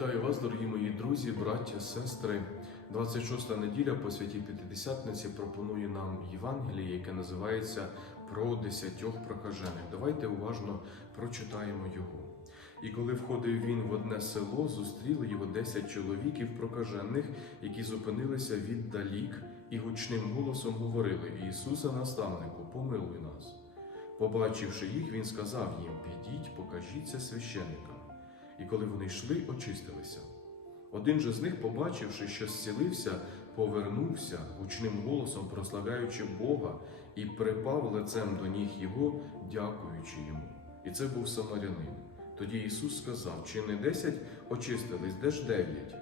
Вітаю вас, дорогі мої друзі, браття, сестри. 26 неділя по святій П'ятидесятниці пропонує нам Євангеліє, яке називається Про десятьох прокажених. Давайте уважно прочитаємо його. І коли входив він в одне село, зустріли його десять чоловіків прокажених, які зупинилися віддалік і гучним голосом говорили: Ісусе, наставнику, помилуй нас. Побачивши їх, він сказав їм: Підіть, покажіться священикам. І коли вони йшли, очистилися. Один же з них, побачивши, що зцілився, повернувся гучним голосом, прославляючи Бога, і припав лицем до ніг його, дякуючи йому. І це був самарянин. Тоді Ісус сказав: чи не десять очистились, де ж дев'ять?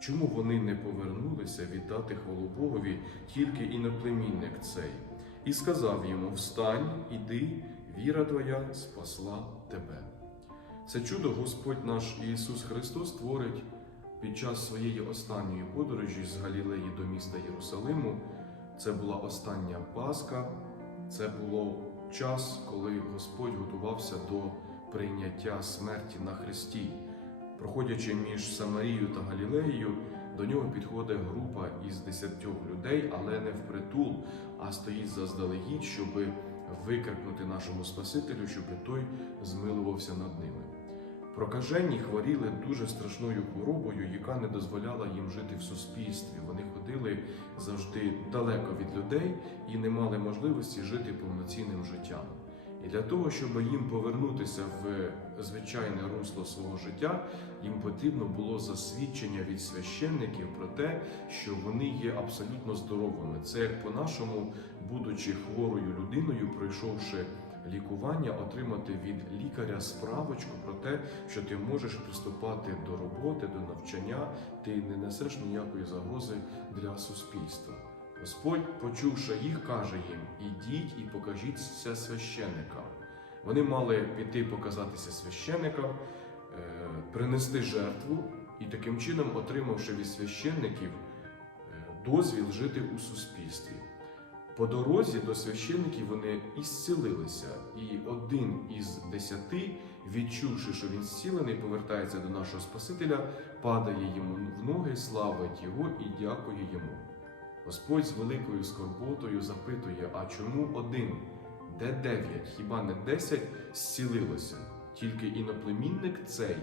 Чому вони не повернулися віддати хвалу Богові, тільки іноплемінник цей? І сказав йому: Встань, іди, віра твоя спасла тебе. Це чудо Господь наш Ісус Христос творить під час своєї останньої подорожі з Галілеї до міста Єрусалиму. Це була остання Пасха, це було час, коли Господь готувався до прийняття смерті на Христі. Проходячи між Самарією та Галілеєю, до нього підходить група із десятьох людей, але не впритул, а стоїть заздалегідь, щоб викрикнути нашому Спасителю, щоб той змилувався над ними. Прокажені хворіли дуже страшною хворобою, яка не дозволяла їм жити в суспільстві. Вони ходили завжди далеко від людей і не мали можливості жити повноцінним життям. І для того, щоб їм повернутися в звичайне русло свого життя, їм потрібно було засвідчення від священників про те, що вони є абсолютно здоровими. Це як по-нашому, будучи хворою людиною, пройшовши лікування, отримати від лікаря справочку про те, що ти можеш приступати до роботи, до навчання, ти не несеш ніякої загрози для суспільства. Господь, почувши їх, каже їм: ідіть і покажіться священникам. Вони мали піти показатися священникам, е, принести жертву і таким чином, отримавши від священників е, дозвіл жити у суспільстві. По дорозі до священників вони ісцілилися, і один із десяти, відчувши, що він зцілений, повертається до нашого Спасителя, падає йому в ноги, славить його і дякує йому. Господь з великою скорботою запитує: а чому один? Де дев'ять? Хіба не десять зцілилося? Тільки іноплемінник цей.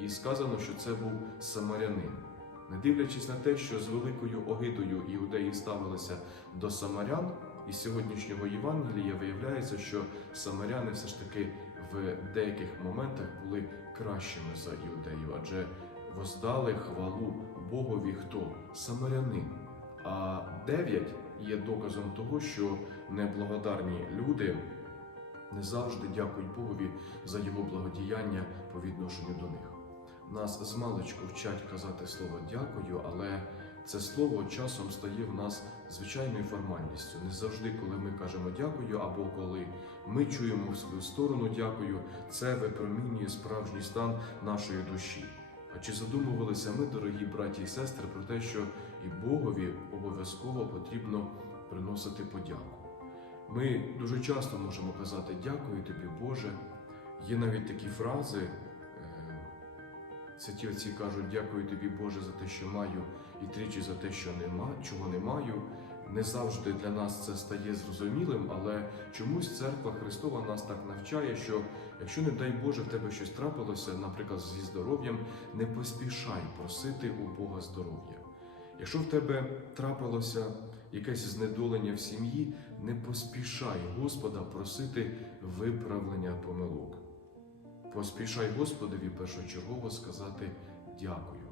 І сказано, що це був самарянин. Не дивлячись на те, що з великою огидою іудеї ставилися до самарян, із сьогоднішнього Євангелія виявляється, що самаряни все ж таки в деяких моментах були кращими за іудеїв, адже воздали хвалу Богові хто? Самарянин. А дев'ять є доказом того, що неблагодарні люди не завжди дякують Богові за його благодіяння по відношенню до них. Нас з маличку вчать казати слово дякую, але це слово часом стає в нас звичайною формальністю. Не завжди, коли ми кажемо дякую, або коли ми чуємо в свою сторону дякую, це випромінює справжній стан нашої душі. А чи задумувалися ми, дорогі браті і сестри, про те, що і Богові обов'язково потрібно приносити подяку? Ми дуже часто можемо казати дякую тобі, Боже. Є навіть такі фрази. Святі отці кажуть, дякую тобі, Боже, за те, що маю, і тричі за те, що нема, чого не маю. Не завжди для нас це стає зрозумілим, але чомусь церква Христова нас так навчає, що якщо, не дай Боже, в тебе щось трапилося, наприклад, зі здоров'ям, не поспішай просити у Бога здоров'я. Якщо в тебе трапилося якесь знедолення в сім'ї, не поспішай Господа просити виправлення помилок. Поспішай Господові першочергово сказати дякую.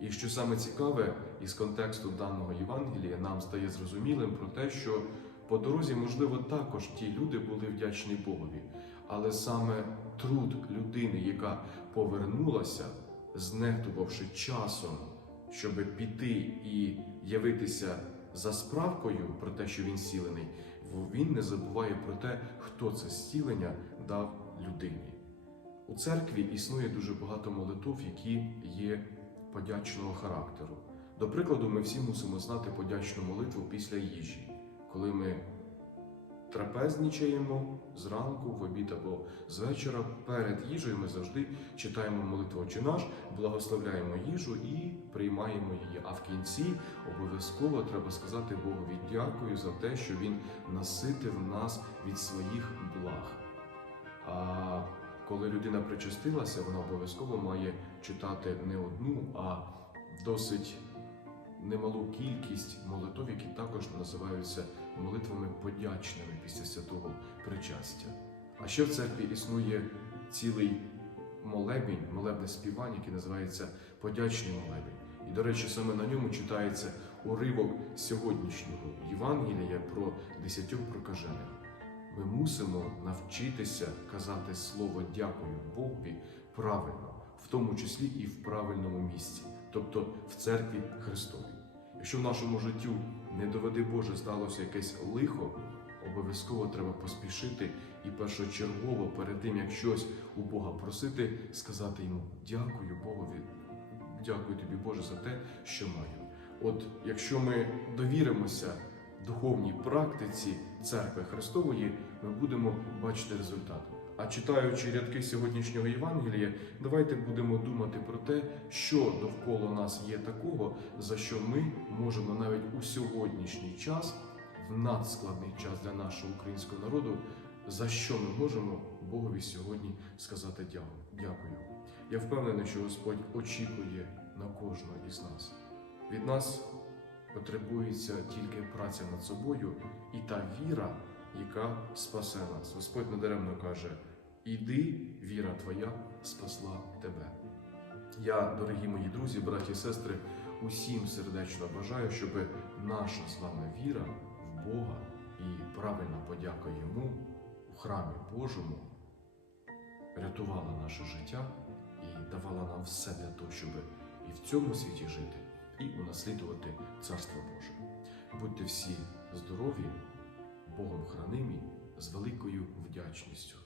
І що саме цікаве, із контексту даного Євангелія нам стає зрозумілим про те, що по дорозі, можливо, також ті люди були вдячні Богові, але саме труд людини, яка повернулася, знехтувавши часом, щоб піти і явитися за справкою про те, що він зцілений, він не забуває про те, хто це зцілення дав людині. У церкві існує дуже багато молитов, які є подячного характеру. До прикладу, ми всі мусимо знати подячну молитву після їжі, коли ми трапезнічаємо зранку, в обід або з вечора. Перед їжею ми завжди читаємо молитву «Отче наш, благословляємо їжу і приймаємо її. А в кінці обов'язково треба сказати Богові дякую за те, що Він наситив нас від своїх благ. Коли людина причастилася, вона обов'язково має читати не одну, а досить немалу кількість молитв, які також називаються молитвами подячними після святого причастя. А ще в церкві існує цілий молебень, молебне співання, яке називається подячний молебень. І, до речі, саме на ньому читається уривок сьогоднішнього Євангелія про десятьох прокажених. Ми мусимо навчитися казати слово дякую Богові правильно, в тому числі і в правильному місці, тобто в церкві Христовій. Якщо в нашому життю не доведи Боже сталося якесь лихо, обов'язково треба поспішити і першочергово перед тим, як щось у Бога просити, сказати йому дякую Богові, дякую тобі, Боже, за те, що маю. От якщо ми довіримося духовній практиці церкви Христової, ми будемо бачити результат. А читаючи рядки сьогоднішнього Євангелія, давайте будемо думати про те, що довкола нас є такого, за що ми можемо навіть у сьогоднішній час, в надскладний час для нашого українського народу, за що ми можемо Богові сьогодні сказати дякую. Я впевнений, що Господь очікує на кожного із нас. Від нас потребується тільки праця над собою і та віра, яка спасе нас. Господь надаремно каже: Іди, віра твоя спасла тебе. Я, дорогі мої друзі, браті і сестри, усім сердечно бажаю, щоб наша з вами віра в Бога і правильна подяка Йому у храмі Божому рятувала наше життя і давала нам все для того, щоб і в цьому світі жити, і унаслідувати Царство Боже. Будьте всі здорові, Богом хранимі, з великою вдячністю.